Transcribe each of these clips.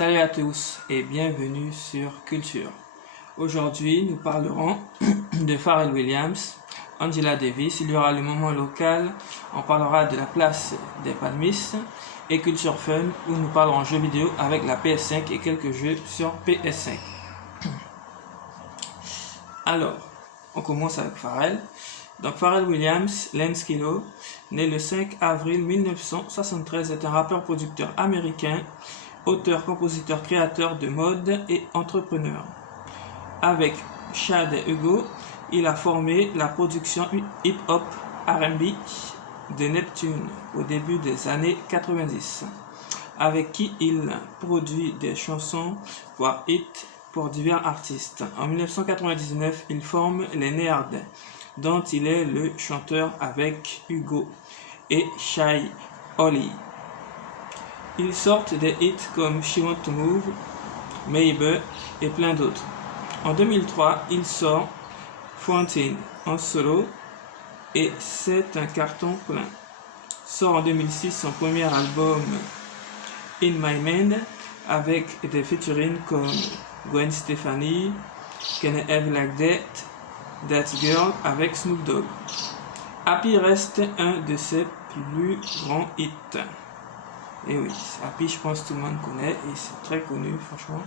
Salut à tous et bienvenue sur Culture. Aujourd'hui, nous parlerons de Pharrell Williams, Angela Davis, il y aura le moment local, on parlera de la place des Palmistes et Culture Fun où nous parlerons jeux vidéo avec la PS5 et quelques jeux sur PS5. Alors, on commence avec Pharrell. Donc Pharrell Williams, Lance Kilo, né le 5 avril 1973, est un rappeur-producteur américain, auteur, compositeur, créateur de mode et entrepreneur. Avec Chad et Hugo, il a formé la production hip-hop R&B de Neptune au début des années 90, avec qui il produit des chansons voire hits pour divers artistes. En 1999, il forme les Nerds, dont il est le chanteur avec Hugo et Shy Holly. Ils sortent des hits comme She Want to Move, Maybe et plein d'autres. En 2003, il sort Fountain en solo et c'est un carton plein. Sort en 2006 son premier album In My Mind avec des featuring comme Gwen Stefani, Can I Have Like That Girl avec Snoop Dogg. Happy reste un de ses plus grands hits. Et oui, Happy, je pense que tout le monde connaît et c'est très connu, franchement.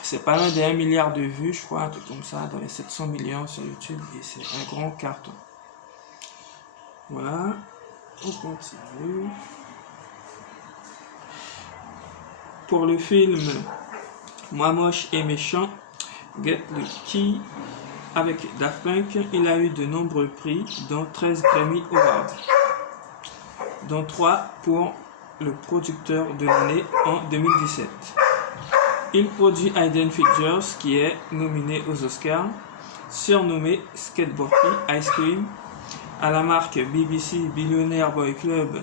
C'est pas loin des 1 milliard de vues, je crois, un truc comme ça, dans les 700 millions sur YouTube, et c'est un grand carton. Voilà, on continue. Pour le film Moi moche et méchant, Get Lucky, avec Daft Punk, il a eu de nombreux prix, dont 13 Grammy Awards, dont 3 pour le producteur de l'année en 2017. Il produit Hayden Figures, qui est nominé aux Oscars, surnommé Skateboard Ice Cream, à la marque BBC Billionaire Boy Club.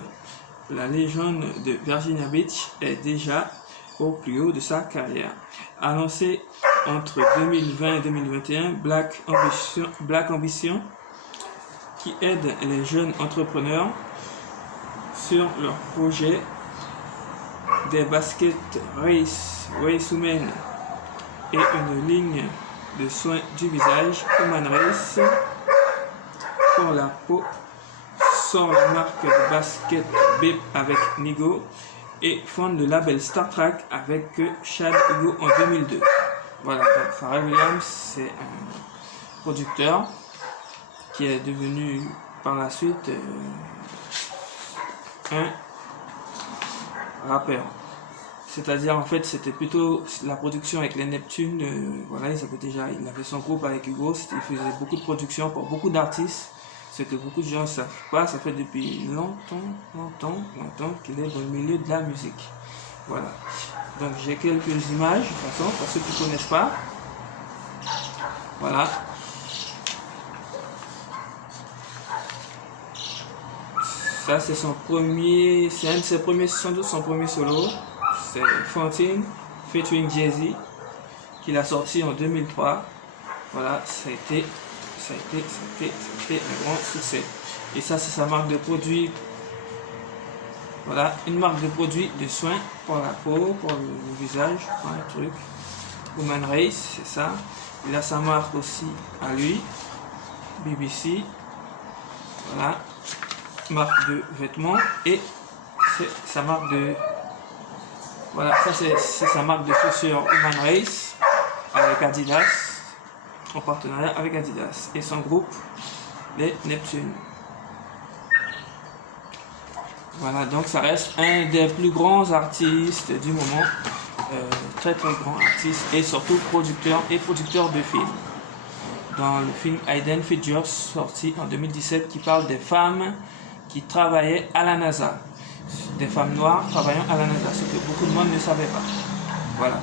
La légende de Virginia Beach est déjà au plus haut de sa carrière. Annoncé entre 2020 et 2021, Black Ambition, qui aide les jeunes entrepreneurs sur leur projet des baskets Race Women et une ligne de soins du visage Human Race pour la peau, sort la marque de basket Babe avec Nigo et fonde le label Star Trek avec Chad Hugo en 2002. Voilà, donc Pharrell Williams, c'est un producteur qui est devenu par la suite un rappeur. C'est-à-dire, en fait, c'était plutôt la production avec les Neptunes. Voilà, il avait son groupe avec Hugo, il faisait beaucoup de production pour beaucoup d'artistes. Ce que beaucoup de gens ne savent pas, ça fait depuis longtemps qu'il est dans le milieu de la musique. Voilà. Donc, j'ai quelques images, de toute façon, pour ceux qui ne connaissent pas. Voilà. Ça, c'est son premier, c'est un de ses premiers, sans doute son premier solo. C'est Fountain featuring Jay-Z qu'il a sorti en 2003. Voilà, ça a été un grand succès. Et ça, c'est sa marque de produit. Voilà, une marque de produit de soins pour la peau, pour le visage, un truc. Human Race, c'est ça. Il a sa marque aussi à lui, BBC. Voilà, marque de vêtements et c'est sa marque de. Voilà, ça c'est sa marque de chaussures Human Race avec Adidas, en partenariat avec Adidas et son groupe les Neptunes. Voilà, donc ça reste un des plus grands artistes du moment, très grand artiste et surtout producteur de films. Dans le film Hayden Figures sorti en 2017 qui parle des femmes qui travaillaient à la NASA. Des femmes noires travaillant à la NASA, ce que beaucoup de monde ne savait pas. Voilà.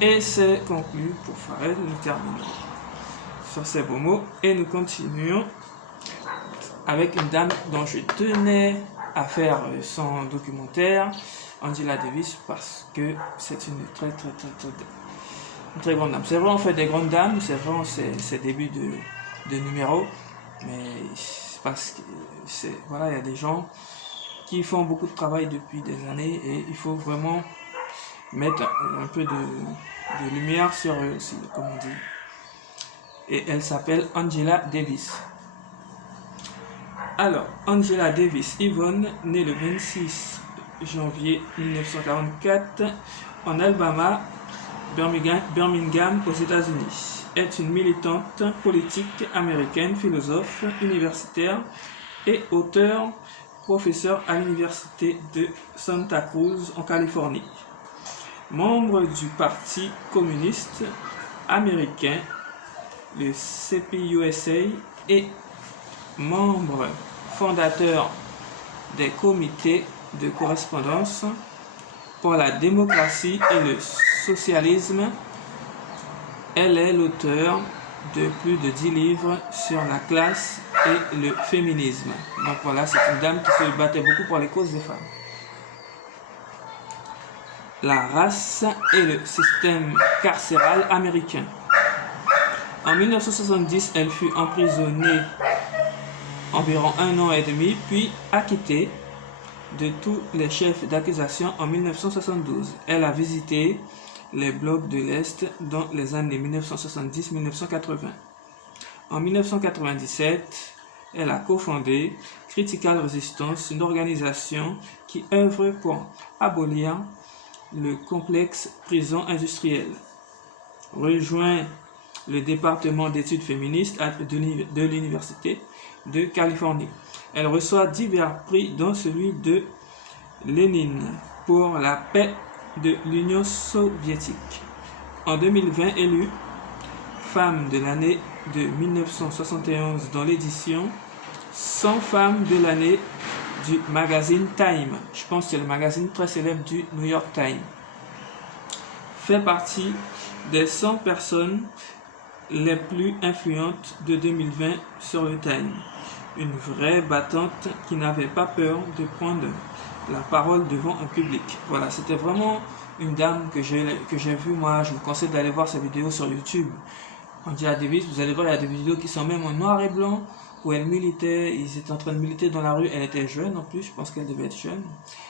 Et c'est conclu pour Pharrell. Nous terminons sur ces beaux mots et nous continuons avec une dame dont je tenais à faire son documentaire, Angela Davis, parce que c'est une très grande dame. C'est vrai, on fait des grandes dames, c'est vrai, c'est début de numéro, mais c'est parce que voilà, il y a des gens qui font beaucoup de travail depuis des années et il faut vraiment mettre un peu de lumière sur eux aussi, comme on dit. Et elle s'appelle Angela Davis. Alors, Angela Davis Yvonne, née le 26 janvier 1944 en Alabama, Birmingham, aux États-Unis, est une militante politique américaine, philosophe universitaire et auteure, professeure à l'université de Santa Cruz en Californie. Membre du Parti communiste américain, le CPUSA, et membre fondateur des comités de correspondance pour la démocratie et le socialisme. Elle est l'auteur de plus de 10 livres sur la classe et le féminisme. Donc voilà, c'est une dame qui se battait beaucoup pour les causes des femmes. La race et le système carcéral américain. En 1970, elle fut emprisonnée environ 1 an et demi, puis acquittée de tous les chefs d'accusation en 1972. Elle a visité les blocs de l'Est dans les années 1970-1980. En 1997, elle a cofondé Critical Resistance, une organisation qui œuvre pour abolir le complexe prison industrielle. Rejoint le département d'études féministes de l'Université de Californie. Elle reçoit divers prix, dont celui de Lénine pour la paix de l'Union soviétique. En 2020, élue femme de l'année de 1971 dans l'édition 100 femmes de l'année du magazine Time. Je pense que c'est le magazine très célèbre du New York Times. Fait partie des 100 personnes les plus influentes de 2020 sur le Time. Une vraie battante qui n'avait pas peur de prendre la parole devant un public. Voilà, c'était vraiment une dame que j'ai vue. Moi, je vous conseille d'aller voir sa vidéo sur YouTube. Angela Davis, vous allez voir, il y a des vidéos qui sont même en noir et blanc, où elle militait, ils étaient en train de militer dans la rue. Elle était jeune en plus, je pense qu'elle devait être jeune,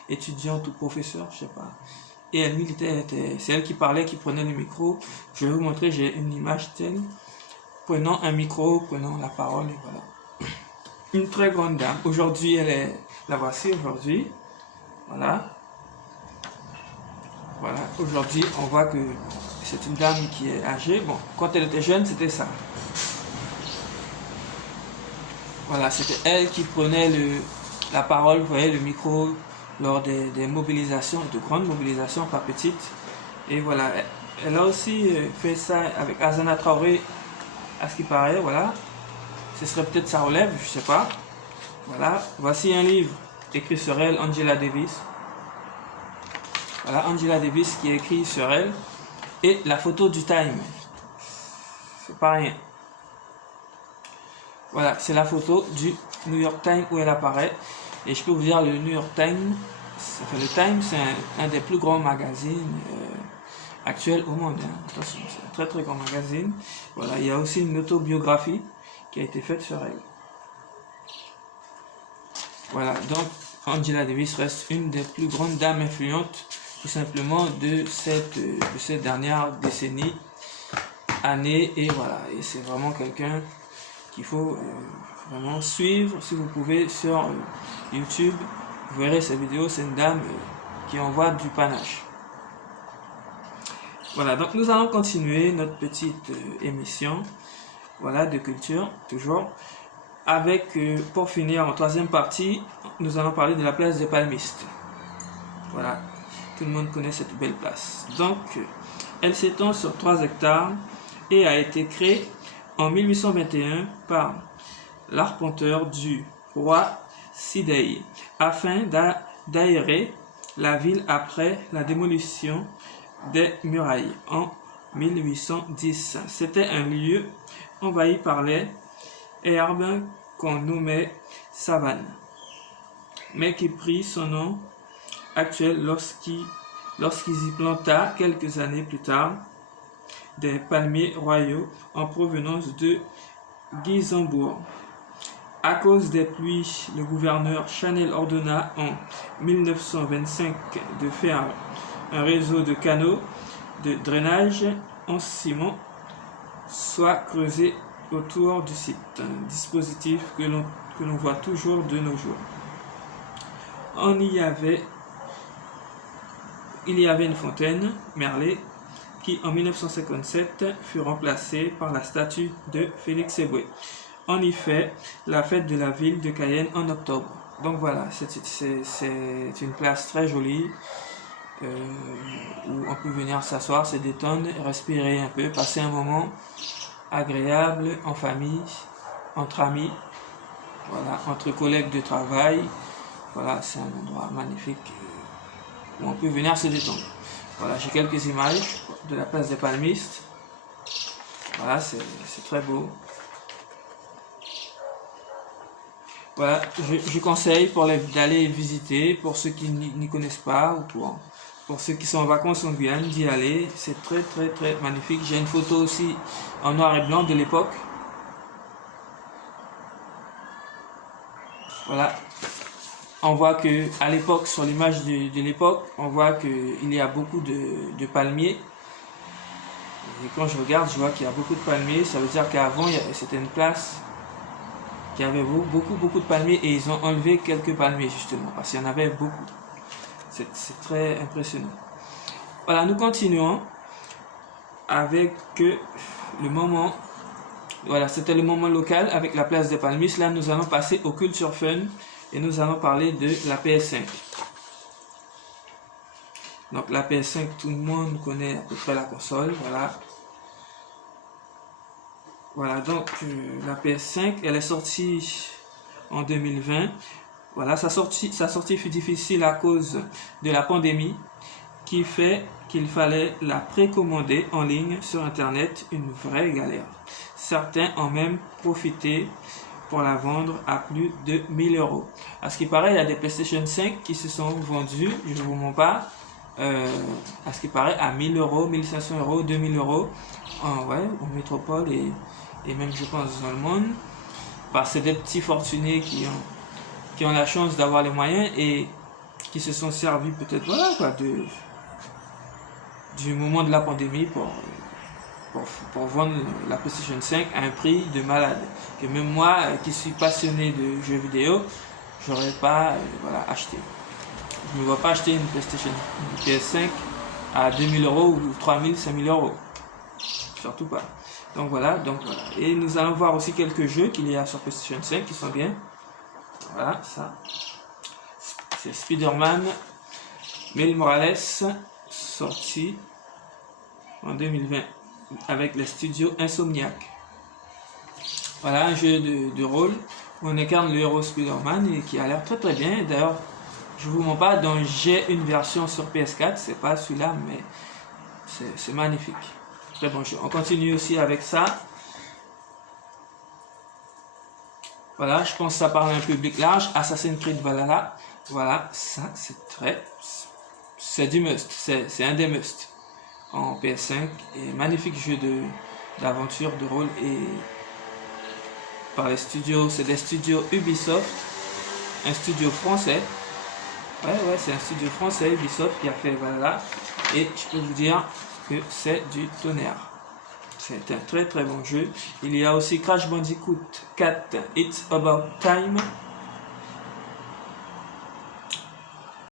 étudiante ou professeur, je sais pas. Et elle militait, c'est elle qui parlait, qui prenait le micro. Je vais vous montrer, j'ai une image telle, prenant un micro, prenant la parole, et voilà. Une très grande dame. Aujourd'hui, la voici aujourd'hui. Voilà. Voilà. Aujourd'hui, on voit que c'est une dame qui est âgée. Bon, quand elle était jeune, c'était ça. Voilà, c'était elle qui prenait la parole, vous voyez, le micro, lors des mobilisations, de grandes mobilisations, pas petites. Et voilà, elle a aussi fait ça avec Azana Traoré, à ce qui paraît, voilà. Ce serait peut-être sa relève, je sais pas. Voilà, voici un livre écrit sur elle, Angela Davis. Voilà, Angela Davis qui est écrit sur elle. Et la photo du Time. C'est pas rien. Voilà, c'est la photo du New York Times où elle apparaît. Et je peux vous dire, le New York Times, le Time, c'est un des plus grands magazines actuels au monde. Hein. Attention, c'est un très très grand magazine. Voilà, il y a aussi une autobiographie qui a été faite sur elle. Voilà, donc Angela Davis reste une des plus grandes dames influentes, tout simplement, de cette dernière décennie, année, et voilà, et c'est vraiment quelqu'un qu'il faut vraiment suivre. Si vous pouvez sur YouTube, vous verrez sa vidéo, c'est une dame qui envoie du panache. Voilà, donc nous allons continuer notre petite émission, voilà, de culture, toujours, avec, pour finir, en troisième partie, nous allons parler de la place des Palmistes. Voilà, tout le monde connaît cette belle place. Donc, elle s'étend sur 3 hectares et a été créée en 1821 par l'arpenteur du roi Sidney afin d'aérer la ville après la démolition des murailles en 1810. C'était un lieu envahi par les herbes qu'on nommait savane, mais qui prit son nom actuel lorsqu'ils y planta quelques années plus tard des palmiers royaux en provenance de Guisembourg. À cause des pluies, le gouverneur Chanel ordonna en 1925 de faire un réseau de canaux de drainage en ciment soit creusé autour du site, un dispositif que l'on voit toujours de nos jours. Il y avait une fontaine, Merlet, qui en 1957 fut remplacée par la statue de Félix Éboué. On y fait la fête de la ville de Cayenne en octobre. Donc voilà, c'est une place très jolie où on peut venir s'asseoir, se détendre, respirer un peu, passer un moment agréable en famille, entre amis, voilà, entre collègues de travail. Voilà, c'est un endroit magnifique où on peut venir se détendre. Voilà, j'ai quelques images de la place des Palmistes. Voilà, c'est très beau. Voilà, je conseille d'aller visiter pour ceux qui n'y connaissent pas ou pour ceux qui sont en vacances en Guyane, d'y aller. C'est très très très magnifique. J'ai une photo aussi en noir et blanc de l'époque. Voilà. On voit que à l'époque, sur l'image de l'époque, on voit qu'il y a beaucoup de palmiers. Et quand je regarde, je vois qu'il y a beaucoup de palmiers. Ça veut dire qu'avant, c'était une place qui avait beaucoup de palmiers et ils ont enlevé quelques palmiers justement parce qu'il y en avait beaucoup. C'est très impressionnant. Voilà, nous continuons avec le moment. Voilà, c'était le moment local avec la place des Palmistes. Là, nous allons passer au Culture Fun et nous allons parler de la PS5. Donc la PS5, tout le monde connaît à peu près la console. Voilà. Voilà, donc la PS5, elle est sortie en 2020. Voilà, sa sortie fut difficile à cause de la pandémie qui fait qu'il fallait la précommander en ligne sur Internet, une vraie galère. Certains ont même profité pour la vendre à plus de 1000 €. À ce qui paraît, il y a des PlayStation 5 qui se sont vendus, je ne vous mens pas, à ce qui paraît à 1000 €, 1500 €, 2000 € en métropole et même je pense dans le monde. Parce que c'est des petits fortunés qui ont la chance d'avoir les moyens et qui se sont servis peut-être voilà quoi, du moment de la pandémie pour vendre la PlayStation 5 à un prix de malade. Que même moi qui suis passionné de jeux vidéo, j'aurais pas acheté. Je ne me vois pas acheter une PS5 à 2000 € ou 3000, 5000 €. Surtout pas. Donc voilà. Et nous allons voir aussi quelques jeux qu'il y a sur PlayStation 5 qui sont bien. Voilà, ça. C'est Spider-Man Miles Morales, sorti en 2020 avec les studios Insomniac. Voilà, un jeu de rôle où on incarne le héros Spider-Man et qui a l'air très très bien. D'ailleurs, je vous mens pas, donc j'ai une version sur PS4, c'est pas celui-là, mais c'est magnifique. Très bon jeu. On continue aussi avec ça. Voilà, je pense que ça parle à un public large. Assassin's Creed Valhalla. Voilà, ça c'est du must. C'est un des must en PS5. Et magnifique jeu d'aventure, de rôle et par les studios. C'est des studios Ubisoft, un studio français. Ouais, c'est un studio français Ubisoft qui a fait Valhalla. Et je peux vous dire que c'est du tonnerre. C'est un très très bon jeu. Il y a aussi Crash Bandicoot 4 It's About Time.